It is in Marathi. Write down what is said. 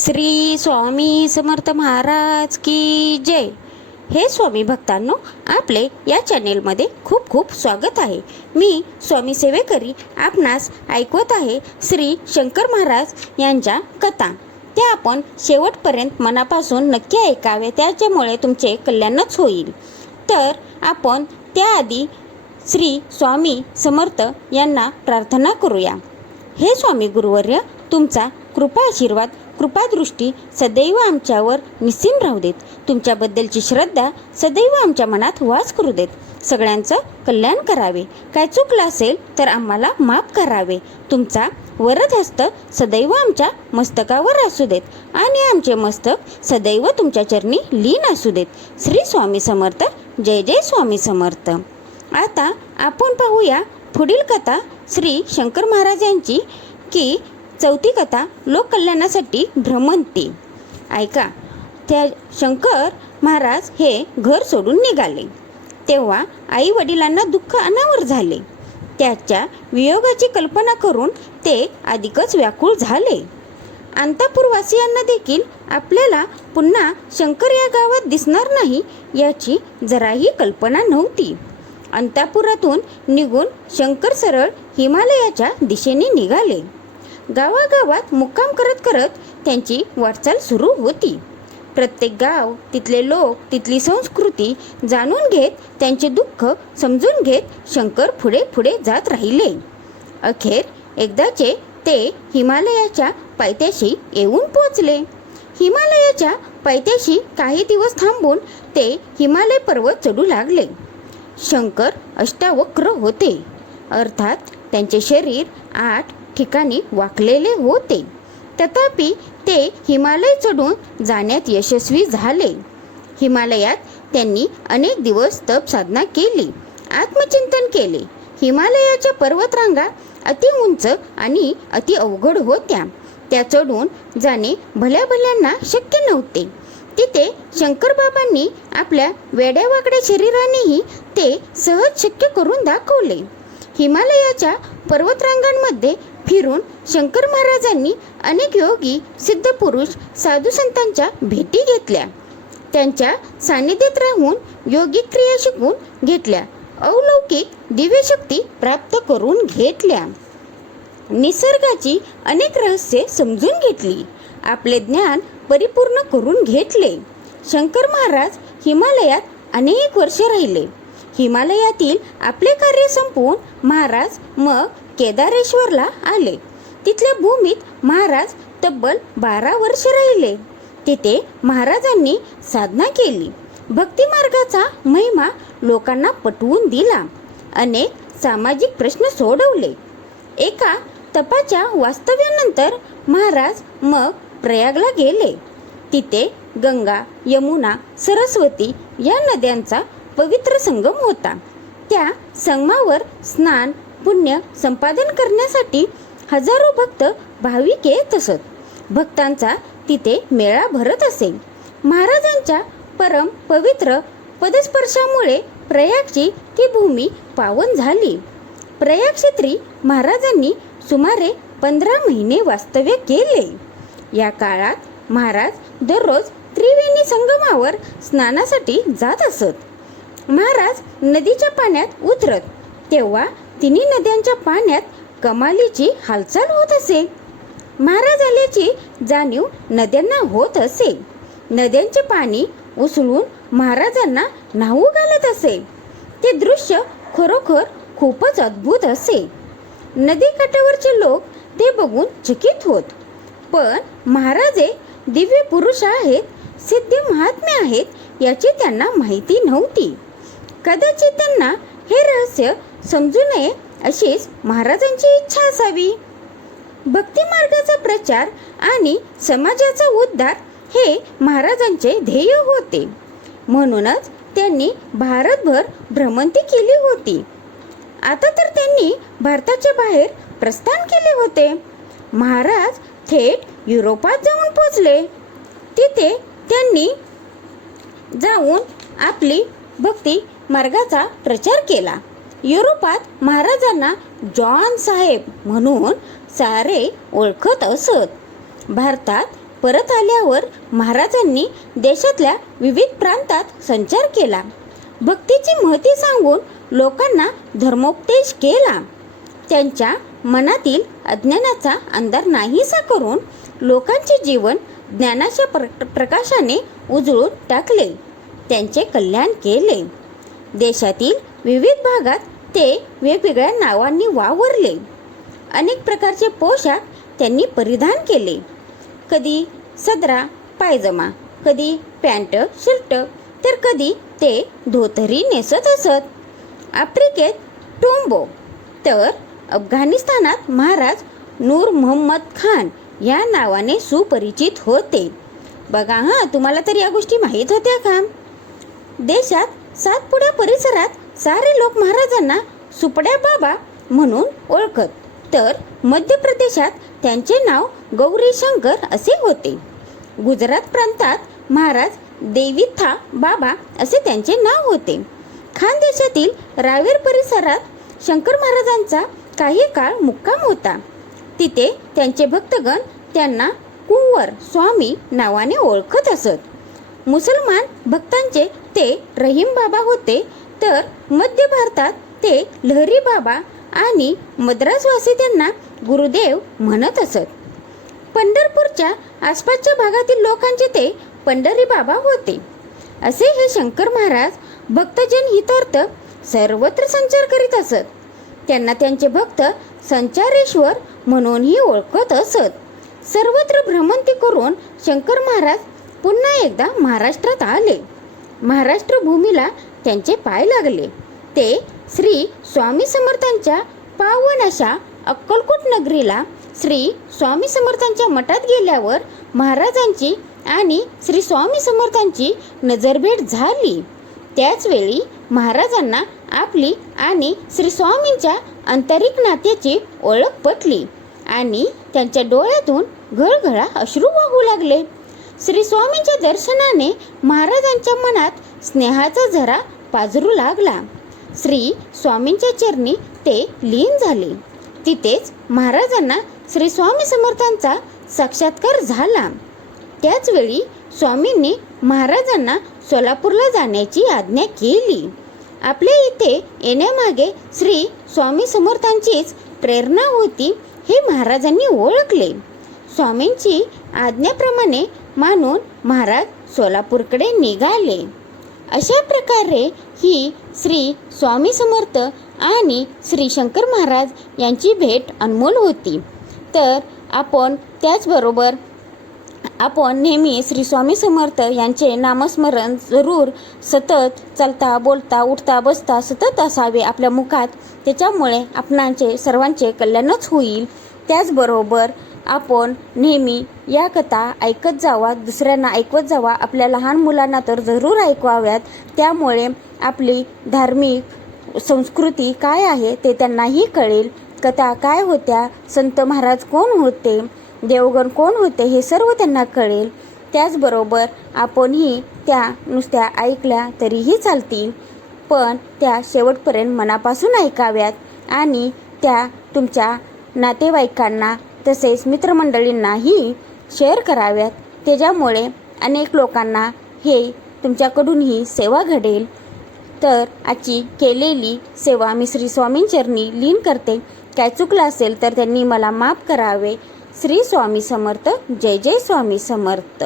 श्री स्वामी समर्थ महाराज की जय. हे स्वामी भक्तांनो आपले या चॅनेलमध्ये खूप खूप स्वागत आहे. मी स्वामी सेवेकरी आपणास ऐकवत आहे श्री शंकर महाराज यांच्या कथा. त्या आपण शेवटपर्यंत मनापासून नक्की ऐकावे त्याच्यामुळे तुमचे कल्याणच होईल. तर आपण त्याआधी श्री स्वामी समर्थ यांना प्रार्थना करूया. हे स्वामी गुरुवर्य तुमचा कृपा आशीर्वाद कृपादृष्टी सदैव आमच्यावर निसीम राहू देत. तुमच्याबद्दलची श्रद्धा सदैव आमच्या मनात वास करू देत. सगळ्यांचं कल्याण करावे. काय चुकलं असेल तर आम्हाला माफ करावे. तुमचा वरद हस्त सदैव आमच्या मस्तकावर असू देत आणि आमचे मस्तक सदैव तुमच्या चरणी लीन असू देत. श्री स्वामी समर्थ जय जय स्वामी समर्थ. आता आपण पाहूया पुढील कथा श्री शंकर महाराज यांची की चौथी कथा लोककल्याणासाठी भ्रमंती. ऐका त्या शंकर महाराज हे घर सोडून निघाले. तेव्हा आई वडिलांना दुःख अनावर झाले. त्याच्या वियोगाची कल्पना करून ते अधिकच व्याकुळ झाले. अंतापूरवासियांना देखील आपल्याला पुन्हा शंकर या गावात दिसणार नाही याची जराही कल्पना नव्हती. अंतापुरातून निघून शंकर सरळ हिमालयाच्या दिशेने निघाले. गावागावात मुक्काम करत करत त्यांची वाटचाल सुरू होती. प्रत्येक गाव तिथले लोक तिथली संस्कृती जाणून घेत त्यांचे दुःख समजून घेत शंकर पुढे पुढे जात राहिले. अखेर एकदाचे ते हिमालयाच्या पायथ्याशी येऊन पोचले हिमालयाच्या पायथ्याशी काही दिवस थांबून ते हिमालय पर्वत चढू लागले. शंकर अष्टावक्र होते. अर्थात त्यांचे शरीर आठ ठिकाणी वाकलेले होते. तथापि ते हिमालय चढून जाण्यात यशस्वी झाले. हिमालयात त्यांनी अनेक दिवस तप साधना केली आत्मचिंतन केले. हिमालयाच्या पर्वतरांगा अति उंच आणि अति अवघड होत्या. त्या चढून जाणे भल्या भल्यांना शक्य नव्हते. तिथे शंकरबाबांनी आपल्या वेड्यावाकड्या शरीरानेही ते सहज शक्य करून दाखवले. हिमालयाच्या पर्वतरांगांमध्ये फिरून शंकर महाराजांनी अनेक योगी सिद्ध पुरुष साधू संतांच्या भेटी घेतल्या. त्यांच्या सानिध्यात राहून योगिक क्रिया शिकवून घेतल्या. अलौकिक दिव्यशक्ती प्राप्त करून घेतल्या. निसर्गाची अनेक रहस्ये समजून घेतली. आपले ज्ञान परिपूर्ण करून घेतले. शंकर महाराज हिमालयात अनेक वर्षे राहिले. हिमालयातील आपले कार्य संपवून महाराज मग केदारेश्वरला आले. तिथल्या भूमीत महाराज तब्बल बारा वर्ष राहिले. तिथे महाराजांनी साधना केली. भक्ती मार्गाचा महिमा लोकांना पटवून दिला. अनेक सामाजिक प्रश्न सोडवले. एका तपाच्या वास्तव्यानंतर महाराज मग प्रयागला गेले. तिथे गंगा यमुना सरस्वती या नद्यांचा पवित्र संगम होता. त्या संगमावर स्नान पुण्य संपादन करण्यासाठी हजारो भक्त भाविक येत असत. भक्तांचा तिथे मेळा भरत असे. महाराजांच्या परम पवित्र पदस्पर्शामुळे प्रयागची ती भूमी पावन झाली. प्रयाग क्षेत्री महाराजांनी सुमारे पंधरा महिने वास्तव्य केले. या काळात महाराज दररोज त्रिवेणी संगमावर स्नानासाठी जात असत. महाराज नदीच्या पाण्यात उतरत तेव्हा तिन्ही नद्यांच्या पाण्यात कमालीची हालचाल होत असे. महाराज आल्याची जाणीव नद्यांना होत असे. नद्यांचे पाणी उसळून महाराजांना न्हाऊ घालत असे. ते दृश्य खरोखर खूपच अद्भुत असे. नदीकाठावरचे लोक ते बघून चकित होत. पण महाराजे दिव्य पुरुष आहेत सिद्ध महात्मे आहेत याची त्यांना माहिती नव्हती. कदाचित त्यांना हे रहस्य समजू नये अशीच महाराजांची इच्छा असावी. भक्ती मार्गाचा प्रचार आणि समाजाचा उद्धार हे महाराजांचे ध्येय होते. म्हणूनच त्यांनी भारतभर भ्रमंती केली होती. आता तर त्यांनी भारताच्या बाहेर प्रस्थान केले होते. महाराज थेट युरोपात जाऊन पोचले. तिथे त्यांनी जाऊन आपली भक्ती मार्गाचा प्रचार केला. युरोपात महाराजांना जॉन साहेब म्हणून सारे ओळखत असत. भारतात परत आल्यावर महाराजांनी देशातल्या विविध प्रांतात संचार केला. भक्तीची महती सांगून लोकांना धर्मोपदेश केला. त्यांच्या मनातील अज्ञानाचा अंधार नाहीसा करून लोकांचे जीवन ज्ञानाच्या प्र- प्रकाशाने उजळून टाकले. त्यांचे कल्याण केले. देशातील विविध भागात ते वेगवेगळ्या नावांनी वावरले. अनेक प्रकारचे पोशाख त्यांनी परिधान केले. कधी सदरा पायजमा कधी पॅन्ट शर्ट तर कधी ते धोतरी नेसत असत. आफ्रिकेत टोम्बो तर अफगाणिस्तानात महाराज नूर मोहम्मद खान या नावाने सुपरिचित होते. बघा हां तुम्हाला तर या गोष्टी माहीत होत्या का? देशात सातपुडा परिसरात सारे लोक महाराजांना सुपड्या बाबा म्हणून ओळखत. तर मध्य प्रदेशात त्यांचे नाव गौरीशंकर असे होते. गुजरात प्रांतात महाराज देविथा बाबा असे त्यांचे नाव होते. खानदेशातील रावेर परिसरात शंकर महाराजांचा काही काळ मुक्काम होता. तिथे त्यांचे भक्तगण त्यांना कुंवर स्वामी नावाने ओळखत असत. मुसलमान भक्तांचे ते रहीम बाबा होते तर मध्य भारतात ते लहरी बाबा आणि मद्रासवासी त्यांना गुरुदेव म्हणत असत. पंढरपूरच्या आसपासच्या भागातील लोकांचे ते पंढरी बाबा होते. असे हे शंकर महाराज भक्तजन हितार्थ सर्वत्र संचार करीत असत. त्यांना त्यांचे भक्त संचारेश्वर म्हणूनही ओळखत असत. सर्वत्र भ्रमंती करून शंकर महाराज पुन्हा एकदा महाराष्ट्रात आले. महाराष्ट्र भूमीला त्यांचे पाय लागले. ते श्री स्वामी समर्थांच्या पावन अशा अक्कलकोट नगरीला श्री स्वामी समर्थांच्या मठात गेल्यावर महाराजांची आणि श्री स्वामी समर्थांची नजरभेट झाली. त्याचवेळी महाराजांना आपली आणि श्री स्वामींच्या आंतरिक नात्याची ओळख पटली आणि त्यांच्या डोळ्यातून घळघळा अश्रू वाहू लागले. श्री स्वामींच्या दर्शनाने महाराजांच्या मनात स्नेहाचा झरा पाजरू लागला. श्री स्वामींच्या चरणी ते लीन झाले. तिथेच महाराजांना श्री स्वामी समर्थांचा साक्षात्कार झाला. त्याचवेळी स्वामींनी महाराजांना सोलापूरला जाण्याची आज्ञा केली. आपल्या इथे येण्यामागे श्री स्वामी समर्थांचीच प्रेरणा होती हे महाराजांनी ओळखले. स्वामींची आज्ञाप्रमाणे मानून महाराज सोलापूरकडे निघाले. अशा प्रकारे ही श्री स्वामी समर्थ आणि श्री शंकर महाराज यांची भेट अनमोल होती. तर आपण त्याचबरोबर आपण नेहमी श्री स्वामी समर्थ यांचे नामस्मरण जरूर सतत चालता बोलता उठता बसता सतत असावे आपल्या मुखात. त्याच्यामुळे आपणांचे सर्वांचे कल्याणच होईल. त्याचबरोबर आपण नेहमी या कथा ऐकत जावा दुसऱ्यांना ऐकवत जावा आपल्या लहान मुलांना तर जरूर ऐकवाव्यात. त्यामुळे आपली धार्मिक संस्कृती काय आहे ते त्यांनाही कळेल. कथा काय होत्या संत महाराज कोण होते देवगण कोण होते हे सर्व त्यांना कळेल. त्याचबरोबर आपणही त्या नुसत्या ऐकल्या तरीही चालतील पण त्या शेवटपर्यंत मनापासून ऐकाव्यात आणि त्या तुमच्या नातेवाईकांना तसेच मित्रमंडळींनाही शेअर कराव्यात. त्याच्यामुळे अनेक लोकांना हे तुमच्याकडूनही सेवा घडेल. तर आजची केलेली सेवा मी श्री स्वामींचरणी लीन करते. काय चुकलं असेल तर त्यांनी मला माफ करावे. श्री स्वामी समर्थ. जय जय स्वामी समर्थ.